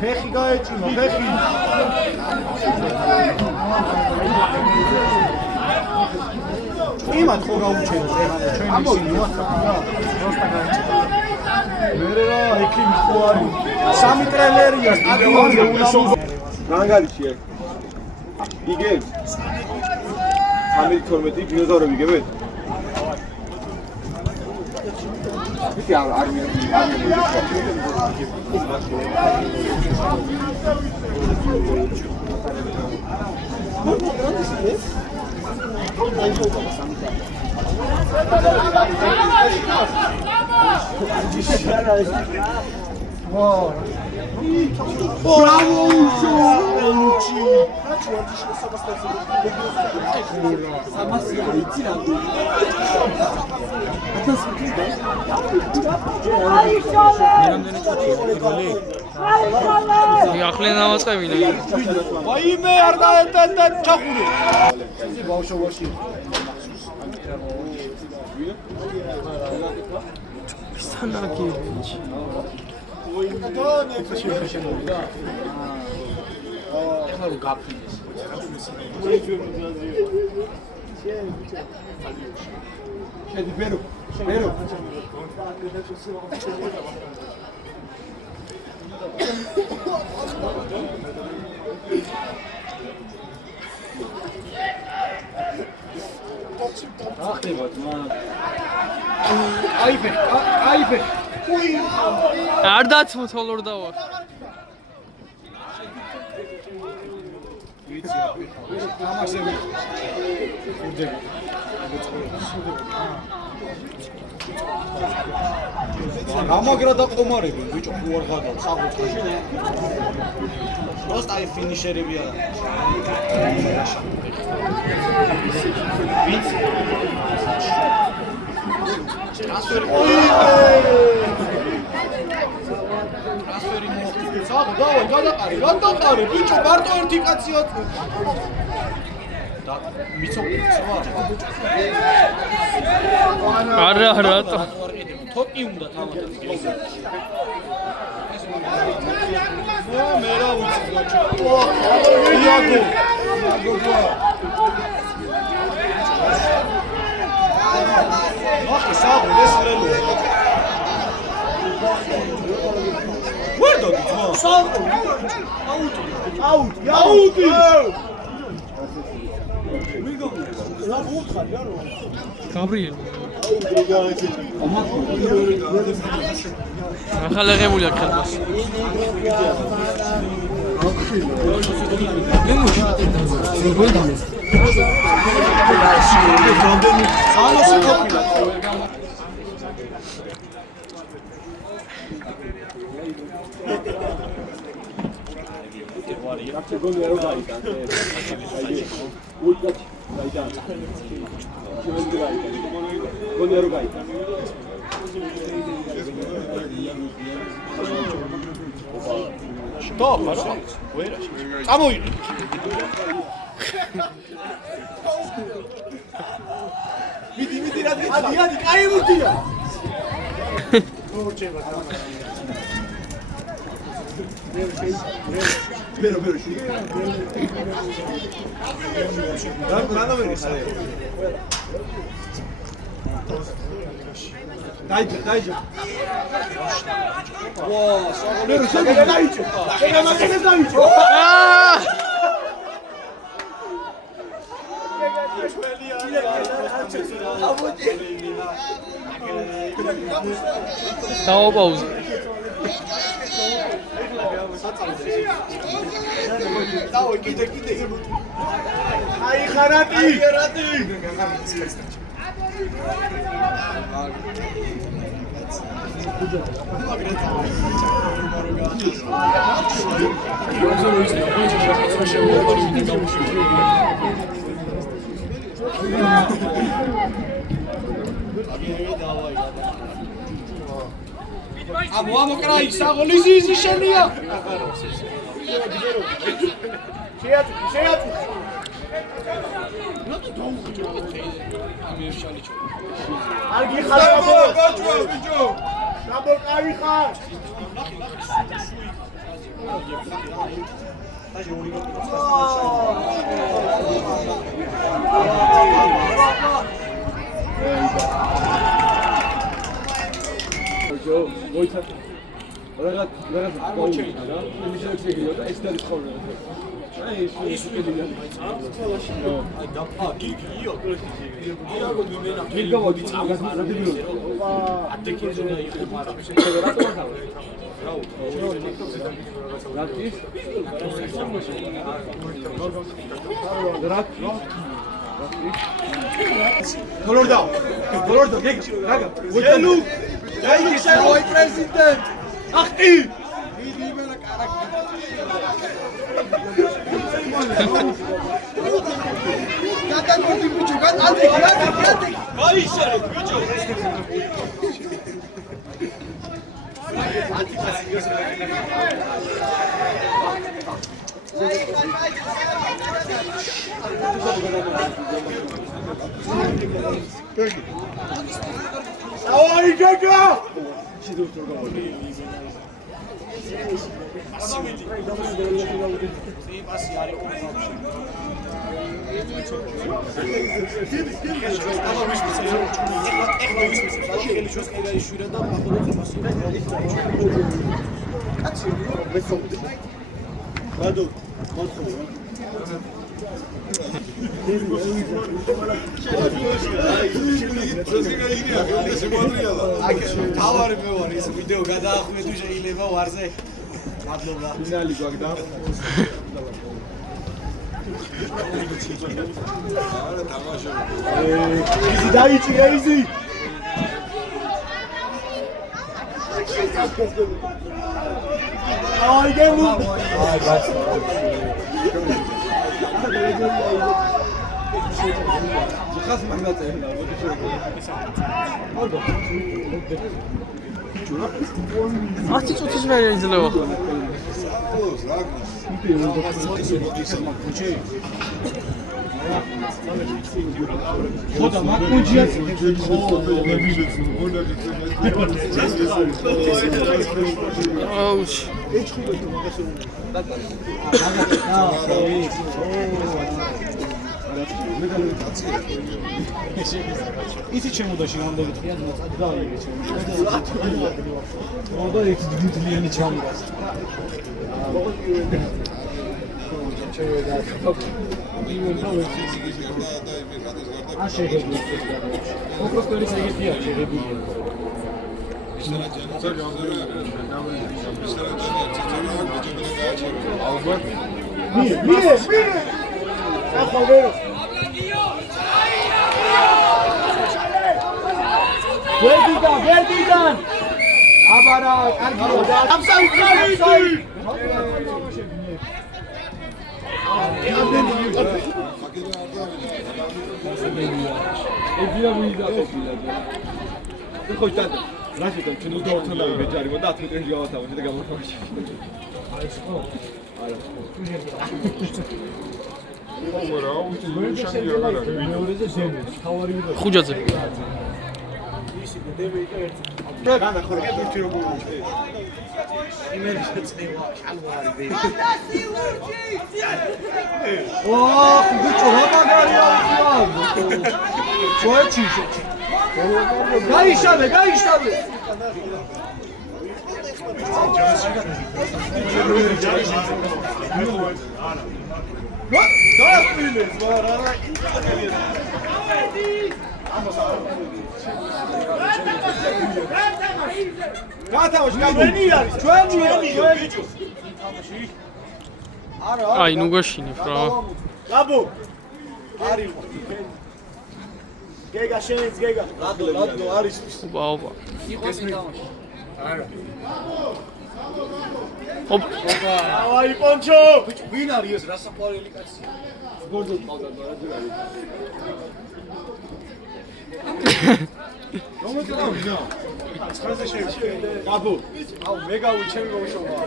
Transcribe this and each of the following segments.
ფეხი გაეჭიმა, ფეხი. იმათ ხო გაუჩენო ზეღანა ჩვენი ისინი ვასწრაფდა. როსტა გაეჭიმა. მერე რა ექიმი ხო არის? სამი ტრენერია სტადიონზე უნდა რანგალიშია. იგებ. 3-12 დინოზავრები იგებეთ? Iki ar ახლა დავაწყებინე. ვაიმე არ დაეტანდა ჩახური. ბავშვობაში. სანაკი. ახლა რო გაფრინდეს. შედი ბერო. ბერო. ახლებად მან. აიფე, აიფე. არ დაცმო თოლორ დავა. ვიცი. ამასები. ურდები. გამაგრა და ყომარები ბიჭო თუ არ გადავ საფუძველში. просто აი ფინიშერებია. ვიცი. ტრანსფერი მოხდა. საღო დავай გადაყარე, გადაყარე ბიჭო მარტო ერთი კაცია. და მიცოყვა. არა რატო? თოკი უნდა თავადაც გლიზერში. მე რა ვიცი გაჩა. იაგო. ახლა საღო ესრელო. ვერდო ძმა. საღო. აუტი. აუტი. აუტი. გაბრიელ. ახლა აღებული აქ ხელმას. Stop, არა? ვერაში. წამოიღე. მიდი რა გიწა? ადი, კაი მუდია. მოუჩება კამერა. ბერო. რა ხარე? დაიჯა. ვა, საგოლერო დაიჯა. შეგამაგეს დაიჯა. დაუპაუზე. დაო, კიდე. აი ხარატი. Amo krai, sagoli zizi shenia. Შეათ. არ გიხარ ბიჭო. დაბოლკავი ხარ. მოიცა რაღაც გამოჩენილა რა იმის შეგიძლია და ეს დაიწყო რა აი ის უკიდია აი დაფა გიგიო იაგო დუმენა გიგავოდი წაგას მადიბიო ატეკეზენა იყო Dolordo, raga. Gelu. Dai che sei il presidente. Achti. Gadan kuti bicho, gadan. Vai share, bicho. Ai gaga! თავარი მე ვარ ეს ვიდეო გადაახვიდე თუ შეიძლება ვარზე მადლობა ფინალი გვაქვს Easy დაიჭირე easy. აი გემუ. აი ბაცი. ხას მაგაწერა Ach, die წუთის ვერ იძლევა. ხოდა მაგუჯია აუჩ. ისი ჩემოდაში რამდენი დაიგე ჩემო. მოდა ერთი დიდლიანი ჩამდგას. Verdidan! Abara, cargilo, ხუჯაძე. განა ხორკე ბურთი როგორ მოჭე. იმერი შეწევა, ხალვარი ვე. ოხ, ბიჭო, რა მაგარია ის. ჩოეჩი. გაიშალე. დააკვირდეს, მაგრამ გათავაში გამენი არის ჩვენი აი, ნუ გაშინებ რა. ლაბო არის გეგა შენიც გეგა ლადო არის ოპა. იყო მითამაში არა ოპ. აი პონჩო ვინ არის ეს რასაყვარელი კაცია გორდო ყავდა რა რომელი კაცია ცხელზე შეიძლება. გაბო. აუ მე გავიჩემი გავუშოვა.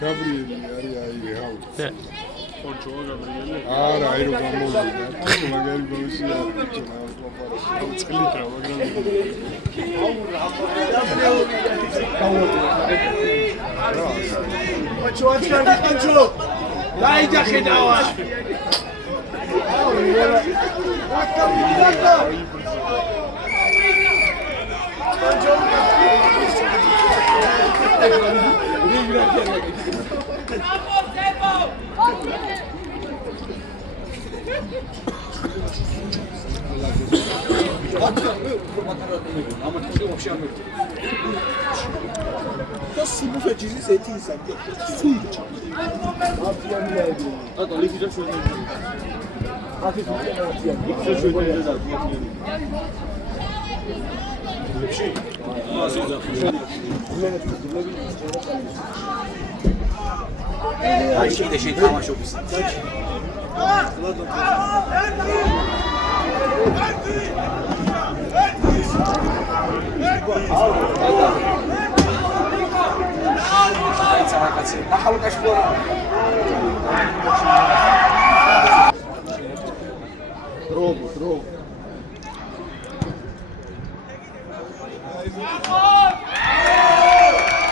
გაბრიელი არის აი აუ. Да. ორჯოა გაბრიელი. არა, აი რომ გამოვიდა. აი მაგარი ბავშვია. აუ წყლით რა, მაგრამ Почему отчали кончу? Дай дахедава. და სიბუფეჯის ეთი ისაკი. სულჩა. ატო ლიგიჯა შევიდე. ათი ფუტბოლია. ისე შევიდე და ლებში. მასიზა. აი შეიძლება შეთამაშობის.